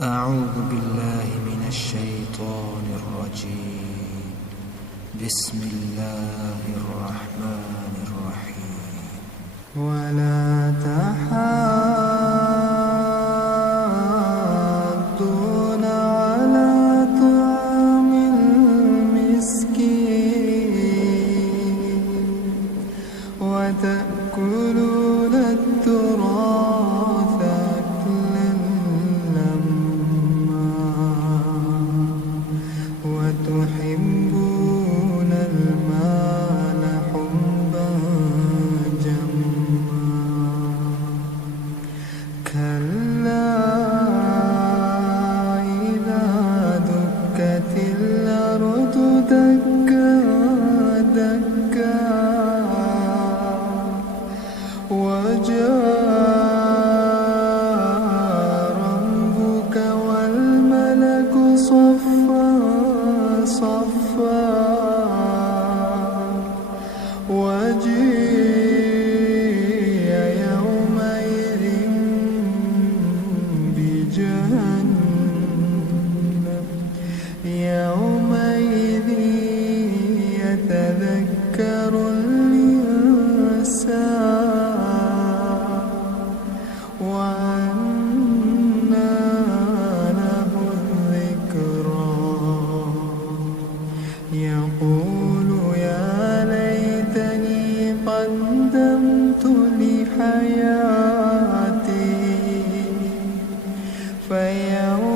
أعوذ بالله من الشيطان الرجيم. بسم الله الرحمن الرحيم. ولا تحاضون على طعام المسكين وتأكلون التراث أكلا لما وتحبون المال حبا جما كلا إذا دكت الأرض دكا دكا وجاء ربك والملك صفا صفا وجيء يومئذ بجهنم يومئذ يتذكر الإنسان وأنى له الذكرى يقول يا ليتني قدمت لحياتي فيوم